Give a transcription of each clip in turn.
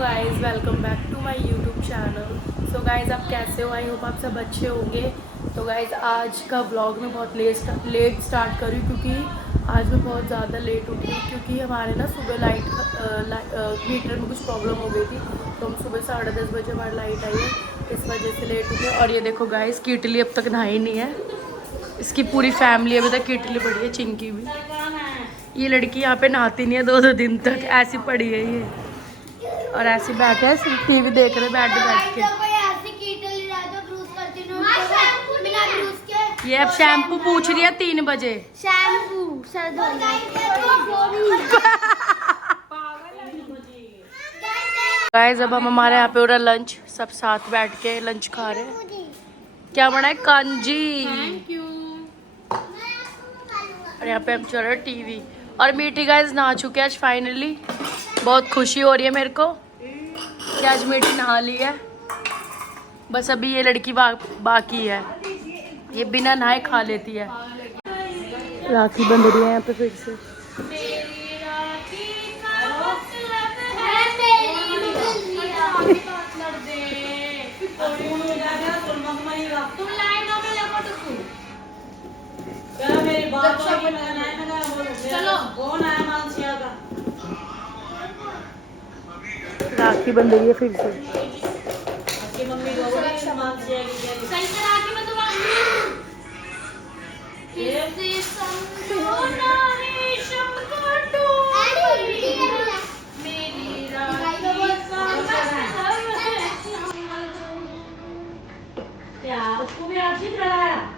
Guys welcome back to my YouTube channel. So guys आप कैसे हो? आई होप आप सब अच्छे होंगे। तो गाइस आज का व्लॉग में बहुत लेट स्टार्ट करी क्योंकि आज मैं बहुत ज़्यादा लेट उठी क्योंकि हमारे ना सुबह मीटर में कुछ प्रॉब्लम हो गई थी। तो हम सुबह 10:30 बजे हमारी लाइट आई है, इस वजह से लेट उठे। और ये देखो गाइस की इडली अब तक नहाई नहीं है, इसकी पूरी फैमिली अभी तक इडली पड़ी है, चिंकी भी। ये लड़की यहाँ पे नहाती नहीं है 2-2 दिन तक, ऐसी पड़ी है ये और ऐसे बैठे हैं सिर्फ टीवी देख रहे बैठ के। ये अब शैम्पू पूछ रही है 3 बजे। शैम्पू सर धोना। गाइस अब हम हमारे यहाँ पे हो रहा लंच, सब साथ बैठ के लंच खा रहे हैं। क्या बना है? कांजी। Thank you. और यहाँ पे हम चल रहे टीवी। और मीठी गाइस नहा चुके हैं आज फाइनली। बहुत खुशी हो रही है मेरे को कि आज मीठी नहा ली है। बस अभी ये लड़की बाकी है, ये बिना नहाए खा लेती है। राखी बंध रही है यहाँ पे फिर से। राखी बंध रही है फिर से। उसको भी अच्छी तरह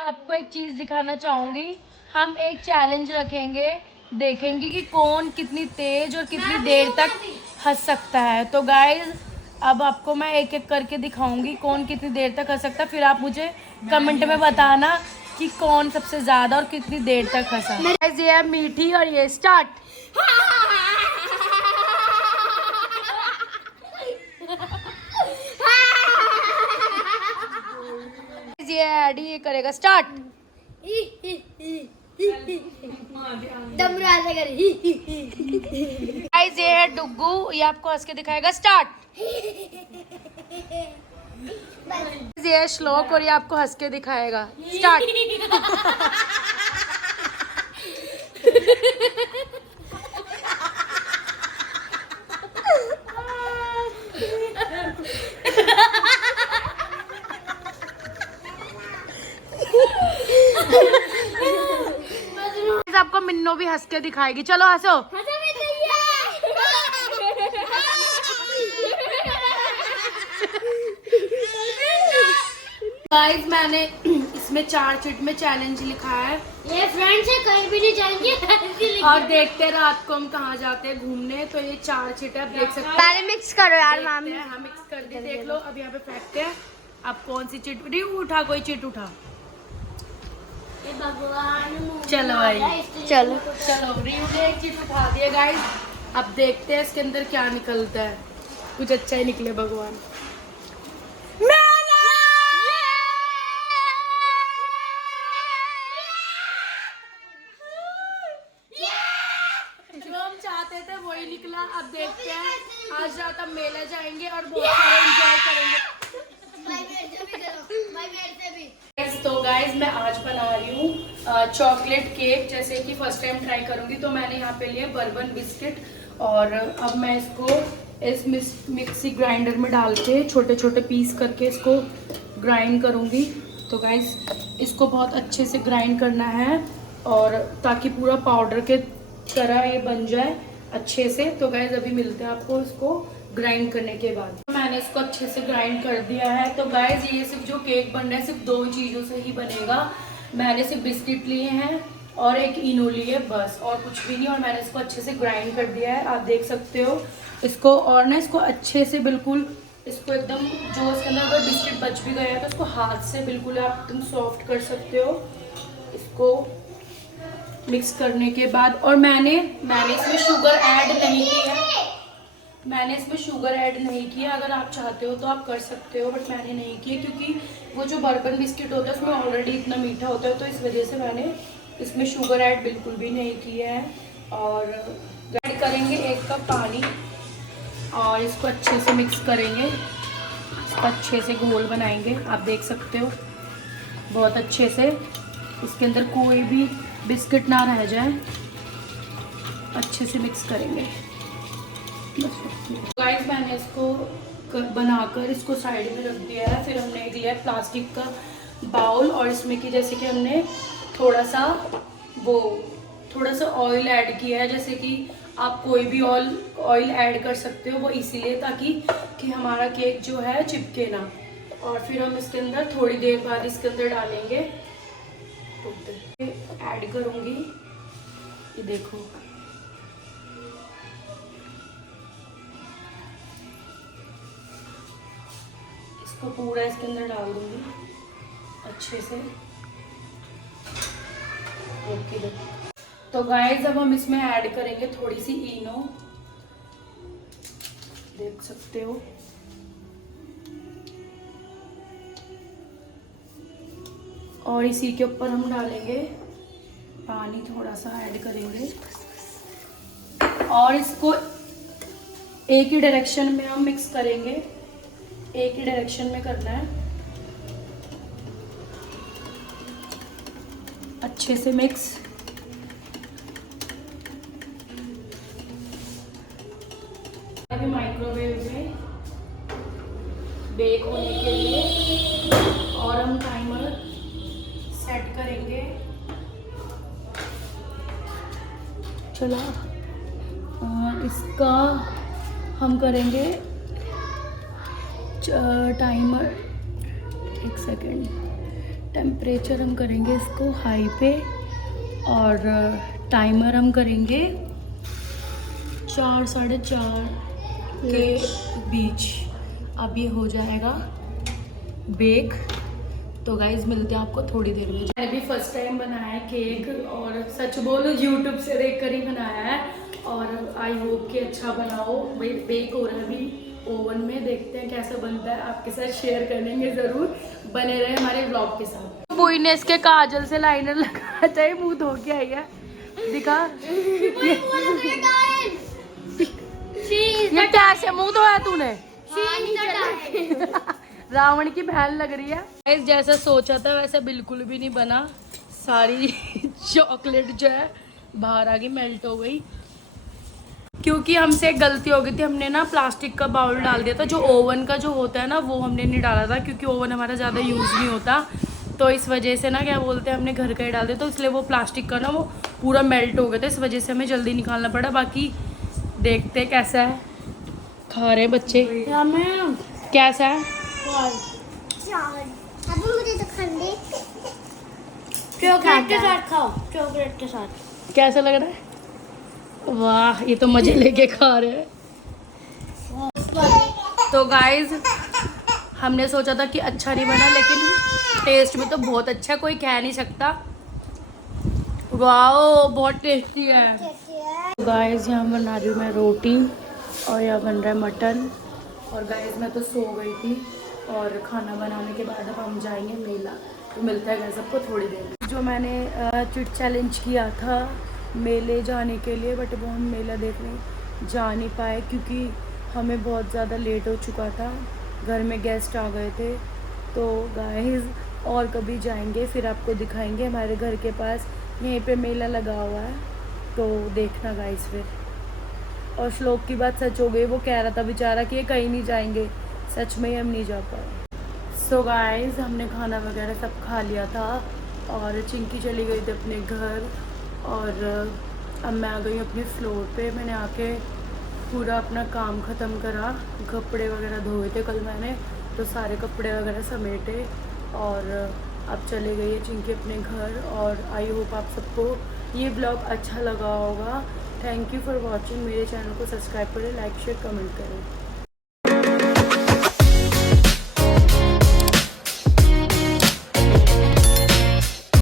आपको एक चीज दिखाना चाहूंगी। हम एक चैलेंज रखेंगे, देखेंगे कि कौन कितनी तेज और कितनी देर तक हंस सकता है। तो गाइज अब आपको मैं एक एक करके दिखाऊंगी कौन कितनी देर तक हंस सकता है, फिर आप मुझे कमेंट में बताना कि कौन सबसे ज्यादा और कितनी देर तक हंसा। गाइज ये है मीठी और ये स्टार्ट। ये एडी ये करेगा स्टार्ट। गाइस ये है डुग्गू, ये आपको हंस के दिखाएगा स्टार्ट। ये है श्लोक और ये आपको हंस के दिखाएगा स्टार्ट। आपको मिन्नो भी हंस के दिखाएगी, चलो हंसो। गाइस मैंने इसमें 4 चिट में चैलेंज लिखा है। ये फ्रेंड्स है, कहीं भी नहीं जाएंगे। और देखते हैं रात को हम कहाँ जाते हैं घूमने। तो ये 4 चिट है, आप देख सकते हैं। पहले मिक्स करो यार मामी। हाँ मिक्स कर दी, देख लो। अब यहाँ पे फेंकते हैं। अब कौन सी चिट उठा, कोई चिट उठा। भगवान चलो भाई चलो रियू ने एक चीज उठा दिया गाइस। अब देखते हैं इसके अंदर क्या निकलता है, कुछ अच्छा ही निकले भगवान। जो हम चाहते थे वही निकला। अब देखते हैं, आज रात हम मेला जाएंगे और बहुत सारे एंजॉय करेंगे। तो गाइज मैं आज बना रही हूँ चॉकलेट केक, जैसे कि फर्स्ट टाइम ट्राई करूंगी। तो मैंने यहाँ पे लिए बर्बन बिस्किट और अब मैं इसको इस मिक्सी ग्राइंडर में डाल के छोटे छोटे पीस करके इसको ग्राइंड करूंगी। तो गाइज इसको बहुत अच्छे से ग्राइंड करना है और ताकि पूरा पाउडर के तरह ये बन जाए अच्छे से। तो गाइज अभी मिलते हैं आपको इसको ग्राइंड करने के बाद। मैंने इसको अच्छे से ग्राइंड कर दिया है। तो गाइज ये सिर्फ जो केक बन रहा है सिर्फ 2 चीज़ों से ही बनेगा। मैंने सिर्फ बिस्किट लिए हैं और एक इनो लिए, बस और कुछ भी नहीं। और मैंने इसको अच्छे से ग्राइंड कर दिया है, आप देख सकते हो इसको। और ना इसको अच्छे से बिल्कुल इसको एकदम, जो इसके अंदर अगर बिस्किट बच भी गया है तो उसको हाथ से बिल्कुल आप एकदम सॉफ्ट कर सकते हो। इसको मिक्स करने के बाद, और मैंने इसमें शुगर ऐड नहीं किया, अगर आप चाहते हो तो आप कर सकते हो, बट मैंने नहीं किया क्योंकि वो जो बर्बन बिस्किट होता है उसमें ऑलरेडी इतना मीठा होता है, तो इस वजह से मैंने इसमें शुगर ऐड बिल्कुल भी नहीं किया है। और ऐड करेंगे 1 कप पानी और इसको अच्छे से मिक्स करेंगे, इसका अच्छे से घोल बनाएंगे। आप देख सकते हो बहुत अच्छे से, इसके अंदर कोई भी बिस्किट ना रह जाए, अच्छे से मिक्स करेंगे। गाइस मैंने इसको बनाकर इसको साइड में रख दिया है। फिर हमने एक लिया प्लास्टिक का बाउल और इसमें कि जैसे कि हमने थोड़ा सा ऑयल ऐड किया है, जैसे कि आप कोई भी ऑयल ऐड कर सकते हो, वो इसीलिए ताकि कि हमारा केक जो है चिपके ना। और फिर हम इसके अंदर थोड़ी देर बाद इसके अंदर डालेंगे, ऐड करूँगी, ये देखो इसको पूरा इसके अंदर डाल दूँगी अच्छे से। ओके, तो गाइस अब हम इसमें ऐड करेंगे थोड़ी सी इनो, देख सकते हो। और इसी के ऊपर हम डालेंगे पानी, थोड़ा सा ऐड करेंगे और इसको एक ही डायरेक्शन में हम मिक्स करेंगे, एक ही डायरेक्शन में करना है, अच्छे से मिक्स। माइक्रोवेव में बेक होने के लिए, और हम टाइमर सेट करेंगे। चला इसका हम करेंगे टाइमर, 1 सेकेंड, टेम्परेचर हम करेंगे इसको हाई पे और टाइमर हम करेंगे 4 साढ़े 4 के बीच। अब ये हो जाएगा बेक। तो गाइज मिलते हैं आपको थोड़ी देर में। मैंने भी फर्स्ट टाइम बनाया है केक, और सच बोलो यूट्यूब से देखकर ही बनाया है, और आई होप कि अच्छा बनाओ। बेक हो रहा है अभी ओवन में, देखते हैं कैसा बनता है, आपके साथ शेयर करेंगे ज़रूर, बने रहे हमारे ब्लॉग के साथ। बुई ने इसके काजल से लाइनर लगा, चाहे मुँह धो के आई है, दिखा ये कैसे मुँह धोया तूने? रावण की बहन लग रही है। जैसा सोचा था वैसा बिल्कुल भी नहीं बना, सारी चॉकलेट जो है बाहर आ गई, मेल्ट हो गई, क्योंकि हमसे एक गलती हो गई थी, हमने ना प्लास्टिक का बाउल डाल दिया था, जो ओवन का जो होता है ना वो हमने नहीं डाला था, क्योंकि ओवन हमारा ज़्यादा यूज़ नहीं होता, तो इस वजह से ना क्या बोलते हैं हमने घर का ही डाल दिया, तो इसलिए वो प्लास्टिक का ना वो पूरा मेल्ट हो गया था, इस वजह से हमें जल्दी निकालना पड़ा। बाकी देखते कैसा है, खा रहे बच्चे, कैसा है? मुझे तो खाने चॉकलेट के साथ खाओ, चॉकलेट के साथ कैसा लग रहा है? वाह, ये तो मजे लेके खा रहे हैं। तो गाइज हमने सोचा था कि अच्छा नहीं बना, लेकिन टेस्ट में तो बहुत अच्छा, कोई कह नहीं सकता। वाह बहुत टेस्टी है। तो गाइज यहाँ बना रही हूँ मैं रोटी, और यहाँ बन रहा है मटन। और गाइज मैं तो सो गई थी, और खाना बनाने के बाद अब हम जाएंगे मेला, तो मिलता है गाइज सबको थोड़ी देर। जो मैंने चिट चैलेंज किया था मेले जाने के लिए, बट वो हम मेला देखने जा नहीं पाए क्योंकि हमें बहुत ज़्यादा लेट हो चुका था, घर में गेस्ट आ गए थे। तो गाइस और कभी जाएंगे, फिर आपको दिखाएंगे, हमारे घर के पास यहीं पे मेला लगा हुआ है, तो देखना गाइस फिर। और श्लोक की बात सच हो गई, वो कह रहा था बेचारा कि ये कहीं नहीं जाएंगे, सच में ही हम नहीं जा पाए। सो गाइस हमने खाना वगैरह सब खा लिया था, और चिंकी चली गई थी अपने घर, और अब मैं आ गई अपने फ्लोर पे। मैंने आके पूरा अपना काम ख़त्म करा, कपड़े वगैरह धोए थे कल मैंने, तो सारे कपड़े वगैरह समेटे, और अब चले गई है चिंकी अपने घर। और आई होप आप सबको ये ब्लॉग अच्छा लगा होगा। Thank you for watching. मेरे चैनल को सब्सक्राइब करें, लाइक शेयर कमेंट करें।